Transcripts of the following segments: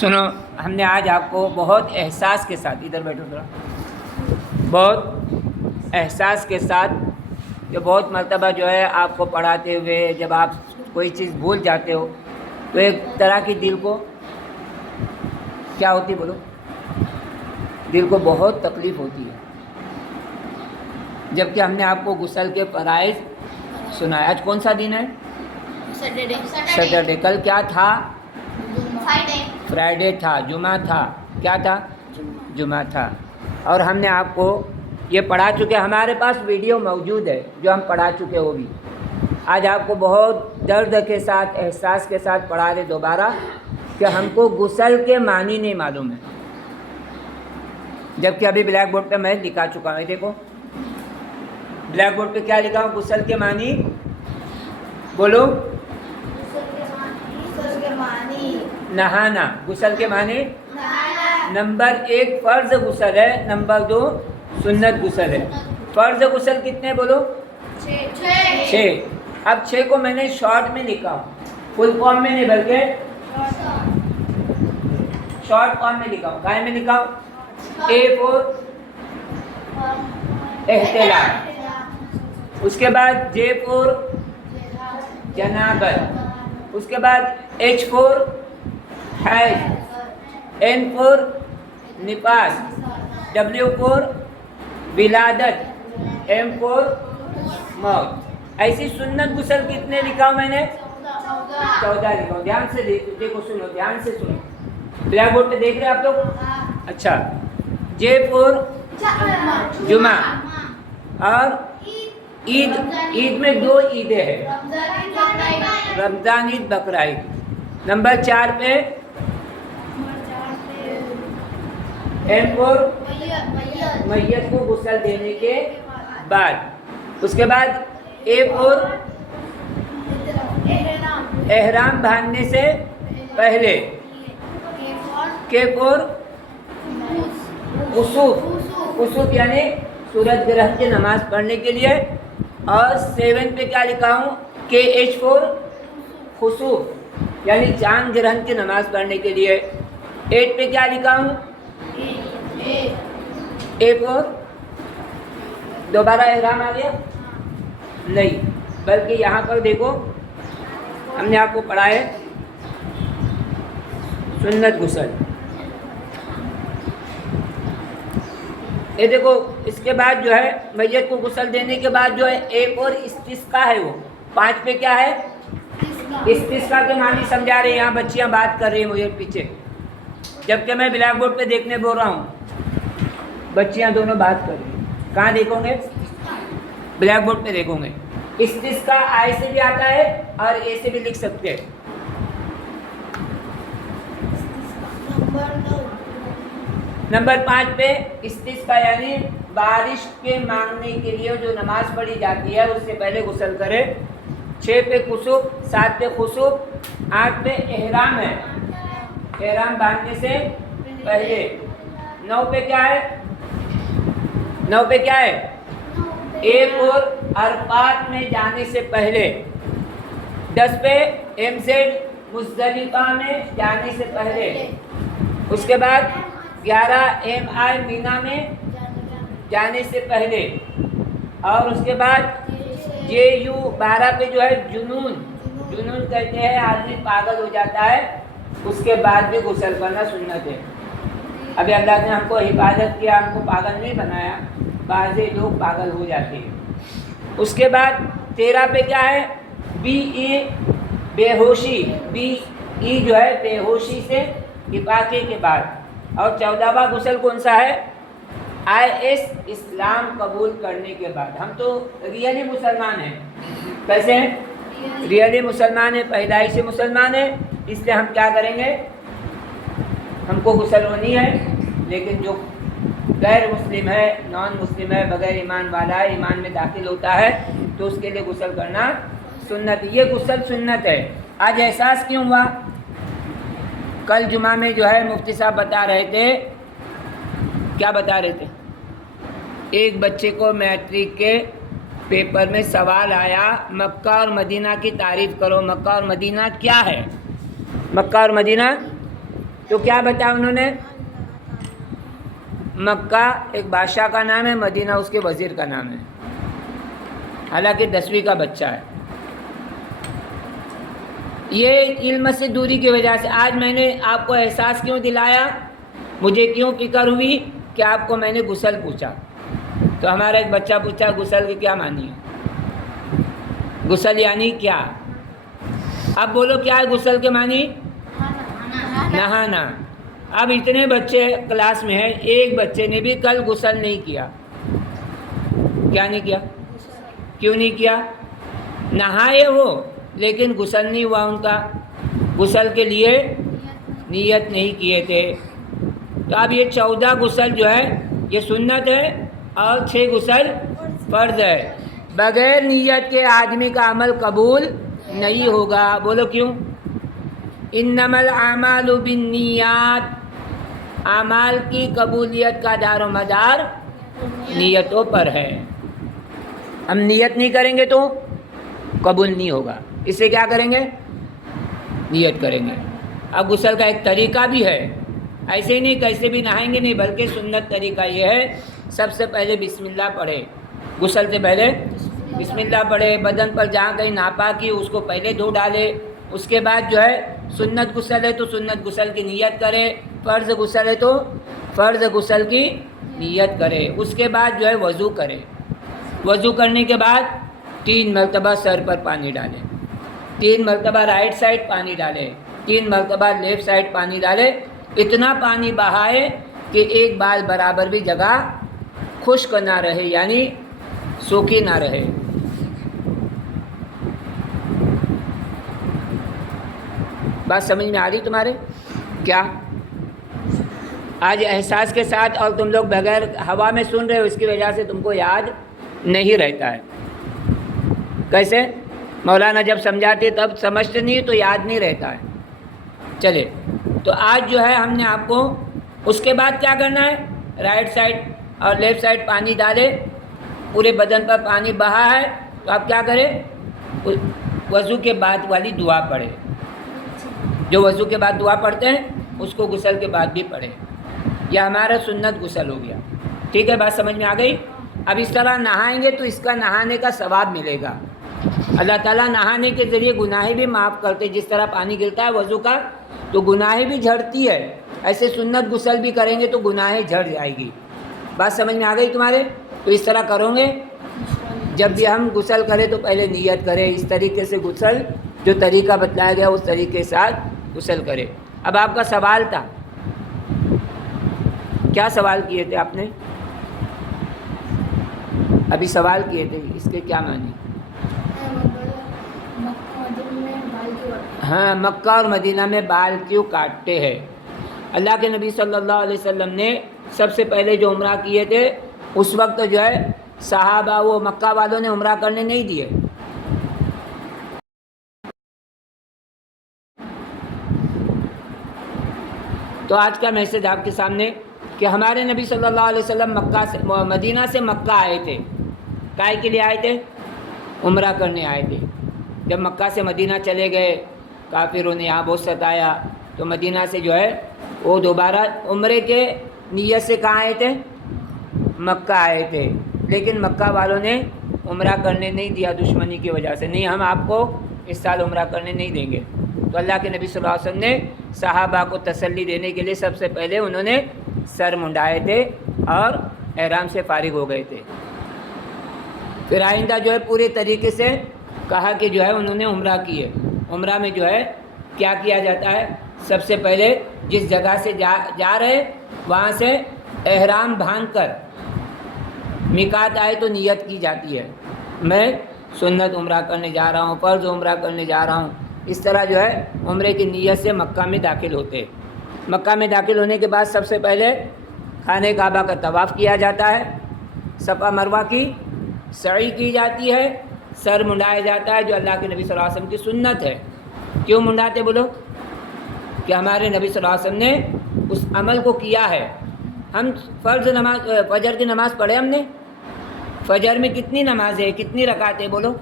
سنو، ہم نے آج آپ کو بہت احساس کے ساتھ، ادھر بیٹھو ذرا، بہت احساس کے ساتھ، جو بہت مرتبہ جو ہے آپ کو پڑھاتے ہوئے جب آپ کوئی چیز بھول جاتے ہو تو ایک طرح کی دل کو کیا ہوتی، بولو، دل کو بہت تکلیف ہوتی ہے. جبکہ ہم نے آپ کو غسل کے فرائض سنایا. آج کون سا دن ہے؟ سیٹرڈے. کل کیا تھا؟ فرائیڈے تھا. جمعہ تھا. کیا تھا؟ جمعہ تھا. اور ہم نے آپ کو یہ پڑھا چکے، ہمارے پاس ویڈیو موجود ہے جو ہم پڑھا چکے وہ بھی. آج آپ کو بہت درد کے ساتھ، احساس کے ساتھ پڑھا رہے دوبارہ کہ ہم کو غسل کے معنی نہیں معلوم ہے. جبکہ ابھی بلیک بورڈ پہ میں لکھا چکا ہوں. دیکھو بلیک بورڈ پہ کیا لکھا ہوں؟ غسل کے معنی بولو. نہانا. غسل کے معنی نمبر 1 فرض غسل ہے، نمبر 2 سنت غسل ہے. فرض غسل کتنے بولو؟ 6. اب 6 کو میں نے شارٹ میں لکھا ہوں، فل فارم میں نہیں بلکہ شارٹ فارم میں لکھا ہوں. کہاں میں لکھا ہوں؟ A فور احتلام، اس کے بعد J فور جنابت، اس کے بعد H فور حیض، N فور نفاس، W فور ولادت، M فور موت. ایسی سنت غسل کتنے لکھا ہوں میں نے؟ 14 لکھا ہوں. دھیان سے دیکھو، سنو، دھیان سے سنو. بلیک بورڈ پہ دیکھ رہے آپ لوگ؟ اچھا. J فور جمعہ اور عید. عید میں 2 عیدیں ہیں، رمضان عید، بقرہ عید. نمبر 4 پہ M فور میت کو غسل دینے کے بعد. اس کے بعد A فور احرام باندھنے سے پہلے. K four خسوف. خسوف یعنی سورج گرہن کی نماز پڑھنے کے لیے. اور 7 پہ کیا لکھا ہوں؟ KH فور خسوف یعنی چاند گرہن کی نماز پڑھنے کے لیے. 8 پہ کیا لکھا ہوں؟ A فور دوبارہ احرام آ گیا؟ نہیں، بلکہ یہاں پر دیکھو ہم نے آپ کو پڑھا ہے سنت غسل. یہ دیکھو، اس کے بعد جو ہے میت کو غسل دینے کے بعد جو ہے ایک اور استسقا ہے. وہ 5 پہ کیا ہے؟ استسقا کے معنی سمجھا رہے ہیں. یہاں بچیاں بات کر رہی ہیں مجھے پیچھے، جبکہ میں بلیک بورڈ پہ دیکھنے بول رہا ہوں. بچیاں دونوں بات کر رہی ہیں. کہاں دیکھو گے؟ بلیک بورڈ پہ دیکھو گے. استسقا آئے سے بھی آتا ہے اور اے سے بھی لکھ سکتے ہیں. نمبر 5 پہ استسقا یعنی بارش کے مانگنے کے لیے جو نماز پڑھی جاتی ہے اس سے پہلے غسل کرے. 6 پہ خسوف، 7 پہ خسوف، 8 پہ احرام ہے، احرام باندھنے سے پہلے. 9 پہ کیا ہے؟ 9 پہ کیا ہے؟ A فور عرفات میں جانے سے پہلے. 10 پہ MZ مزدلفہ میں جانے سے پہلے. اس کے بعد 11 MI مینا میں جانے سے پہلے. اور اس کے بعد JU 12 پہ جو ہے جنون. جنون کہتے ہیں آدمی پاگل ہو جاتا ہے، اس کے بعد بھی غسل کرنا سنت ہے. ابھی اللہ نے ہم کو حفاظت کیا، ہم کو پاگل نہیں بنایا. بعض لوگ پاگل ہو جاتے ہیں. اس کے بعد 13 پہ کیا ہے؟ BE بے ہوشی. BE جو ہے بے ہوشی سے افاقے کے بعد. اور 14واں غسل کون سا ہے؟ IS اسلام قبول کرنے کے بعد. ہم تو ریئلی مسلمان ہیں. کیسے ہیں؟ ریئلی مسلمان ہیں، پیدائشی مسلمان ہیں. اس لیے ہم کیا کریں گے؟ ہم کو غسل ہونی ہے. لیکن جو غیر مسلم ہے، نان مسلم ہے، بغیر ایمان والا ہے، ایمان میں داخل ہوتا ہے تو اس کے لیے غسل کرنا سنت. یہ غسل سنت ہے. آج احساس کیوں ہوا؟ کل جمعہ میں جو ہے مفتی صاحب بتا رہے تھے، کیا بتا رہے تھے؟ ایک بچے کو میٹرک کے پیپر میں سوال آیا، مکہ اور مدینہ کی تعریف کرو. مکہ اور مدینہ کیا ہے؟ مکہ اور مدینہ تو کیا بتایا انہوں نے؟ مکہ ایک بادشاہ کا نام ہے، مدینہ اس کے وزیر کا نام ہے، حالانکہ 10ویں کا بچہ ہے۔ یہ علم سے دوری کی وجہ سے آج میں نے آپ کو احساس کیوں دلایا، مجھے کیوں فکر ہوئی کہ آپ کو میں نے غسل پوچھا، تو ہمارا ایک بچہ پوچھا غسل کی کیا معنی ہے، غسل یعنی کیا؟ اب بولو کیا ہے غسل کے معنی؟ نہانا۔ اب اتنے بچے کلاس میں ہیں، ایک بچے نے بھی کل غسل نہیں کیا۔ کیا نہیں کیا؟ کیوں نہیں کیا؟ نہائے وہ لیکن غسل نہیں ہوا ان کا، غسل کے لیے نیت نہیں کیے تھے۔ تو اب یہ 14 غسل جو ہے یہ سنت ہے اور 6 غسل فرض ہے۔ بغیر نیت کے آدمی کا عمل قبول نہیں ہوگا۔ بولو کیوں؟ انما الاعمال بالنیات، اعمال کی قبولیت کا دار و مدار نیتوں پر ہے۔ ہم نیت نہیں کریں گے تو قبول نہیں ہوگا، اس سے کیا کریں گے؟ نیت کریں گے۔ اب غسل کا ایک طریقہ بھی ہے، ایسے ہی نہیں کیسے بھی نہائیں گے نہیں، بلکہ سنت طریقہ یہ ہے سب سے پہلے بسم اللہ پڑھے، غسل سے پہلے بسم اللہ پڑھے، بدن پر جہاں کہیں ناپاکی اس کو پہلے دھو ڈالے، اس کے بعد جو ہے سنت غسل ہے تو سنت غسل کی نیت کرے، فرض غسل ہے تو فرض غسل کی نیت کرے، اس کے بعد جو ہے وضو کرے، وضو کرنے کے بعد 3 مرتبہ سر پر پانی ڈالے، 3 مرتبہ رائٹ سائڈ پانی ڈالے، 3 مرتبہ لیفٹ سائڈ پانی ڈالے، اتنا پانی بہائے کہ ایک بال برابر بھی جگہ خشک نہ رہے، یعنی سوکھی نہ رہے۔ بات سمجھ میں آ رہی تمہارے؟ کیا آج احساس کے ساتھ اور تم لوگ بغیر ہوا میں سن رہے ہو، اس کی وجہ سے تم کو یاد نہیں رہتا ہے۔ کیسے؟ مولانا جب سمجھاتے تب سمجھتے نہیں تو یاد نہیں رہتا ہے۔ چلے تو آج جو ہے ہم نے آپ کو اس کے بعد کیا کرنا ہے، رائٹ سائڈ اور لیفٹ سائڈ پانی ڈالے، پورے بدن پر پانی بہا ہے، تو آپ کیا کریں؟ وضو کے بعد والی دعا پڑھے، جو وضو کے بعد دعا پڑھتے ہیں اس کو غسل کے بعد بھی پڑھے، یہ ہمارا سنت غسل ہو گیا۔ ٹھیک ہے، بات سمجھ میں آ گئی؟ اب اس طرح نہائیں گے تو اس کا نہانے کا ثواب ملے گا۔ اللہ تعالیٰ نہانے کے ذریعے گناہیں بھی معاف کرتے، جس طرح پانی گرتا ہے وضو کا تو گناہیں بھی جھڑتی ہے، ایسے سنت غسل بھی کریں گے تو گناہیں جھڑ جائے گی۔ بات سمجھ میں آ گئی تمہارے؟ تو اس طرح کرو گے، جب بھی ہم غسل کریں تو پہلے نیت کریں، اس طریقے سے غسل جو طریقہ بتلایا گیا اس طریقے کے ساتھ غسل کرے۔ اب آپ کا سوال تھا، کیا سوال کیے تھے آپ نے؟ ابھی سوال کیے تھے، اس کے کیا معنی؟ ہاں، مکہ اور مدینہ میں بال کیوں کاٹتے ہیں؟ اللہ کے نبی صلی اللہ علیہ وسلم نے سب سے پہلے جو عمرہ کیے تھے اس وقت جو ہے صحابہ وہ مکہ والوں نے عمرہ کرنے نہیں دیے۔ تو آج کا میسج آپ کے سامنے کہ ہمارے نبی صلی اللہ علیہ وسلم مدینہ سے مکہ آئے تھے، کائے کے لیے آئے تھے؟ عمرہ کرنے آئے تھے۔ جب مکہ سے مدینہ چلے گئے، کافروں نے یہاں بہت ستایا، تو مدینہ سے جو ہے وہ دوبارہ عمرے کے نیت سے کہاں آئے تھے؟ مکہ آئے تھے، لیکن مکہ والوں نے عمرہ کرنے نہیں دیا دشمنی کی وجہ سے، نہیں ہم آپ کو اس سال عمرہ کرنے نہیں دیں گے۔ تو اللہ کے نبی صلی اللہ علیہ وسلم نے صحابہ کو تسلی دینے کے لیے سب سے پہلے انہوں نے سر منڈائے تھے اور احرام سے فارغ ہو گئے تھے۔ پھر آئندہ جو ہے پورے طریقے سے کہا کہ جو ہے انہوں نے عمرہ کیے۔ عمرہ میں جو ہے کیا کیا جاتا ہے؟ سب سے پہلے جس جگہ سے جا رہے وہاں سے احرام باندھ کر میقات آئے تو نیت کی جاتی ہے، میں سنت عمرہ کرنے جا رہا ہوں، فرض عمرہ کرنے جا رہا ہوں۔ اس طرح جو ہے عمرے کی نیت سے مکہ میں داخل ہوتے۔ مکہ میں داخل ہونے کے بعد سب سے پہلے خانہ کعبہ کا طواف کیا جاتا ہے، صفا مروہ کی سعی کی جاتی ہے، سر منڈایا جاتا ہے جو اللہ کے نبی صلی اللہ علیہ وسلم کی سنت ہے۔ کیوں منڈاتے بولو؟ کہ ہمارے نبی صلی اللہ علیہ وسلم نے اس عمل کو کیا ہے۔ ہم فرض نماز فجر کی نماز پڑھے ہم نے، فجر میں کتنی نماز ہے، کتنی رکعتیں بولو؟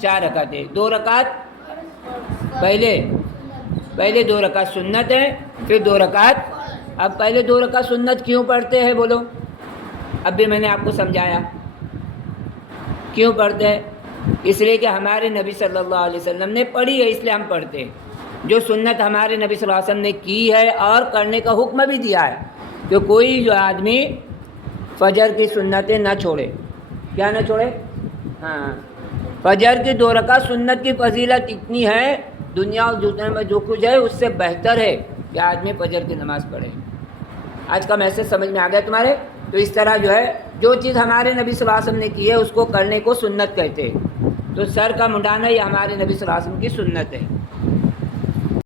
4 رکعتیں، 2 رکعت پہلے 2 رکعت سنت ہے، پھر 2 رکعت. اب پہلے 2 رکعت سنت کیوں پڑھتے ہیں بولو؟ اب بھی میں نے آپ کو سمجھایا کیوں پڑھتے ہیں. اس لیے کہ ہمارے نبی صلی اللہ علیہ وسلم نے پڑھی ہے، اس لیے ہم پڑھتے ہیں. جو سنت ہمارے نبی صلی اللہ علیہ وسلم نے کی ہے اور کرنے کا حکم بھی دیا ہے کہ کوئی جو آدمی فجر کی سنتیں نہ چھوڑے. کیا نہ چھوڑے؟ ہاں، فجر کی 2 رکعت سنت کی فضیلت اتنی ہے، دنیا اور دنیا میں جو کچھ ہے اس سے بہتر ہے کہ آدمی فجر کی نماز پڑھے. آج کا میسج سمجھ میں آ گیا تمہارے؟ تو اس طرح جو ہے جو چیز ہمارے نبی صلی اللہ علیہ وسلم نے کی ہے اس کو کرنے کو سنت کہتے ہیں. تو سر کا منڈانا یہ ہمارے نبی صلی اللہ علیہ وسلم کی سنت ہے.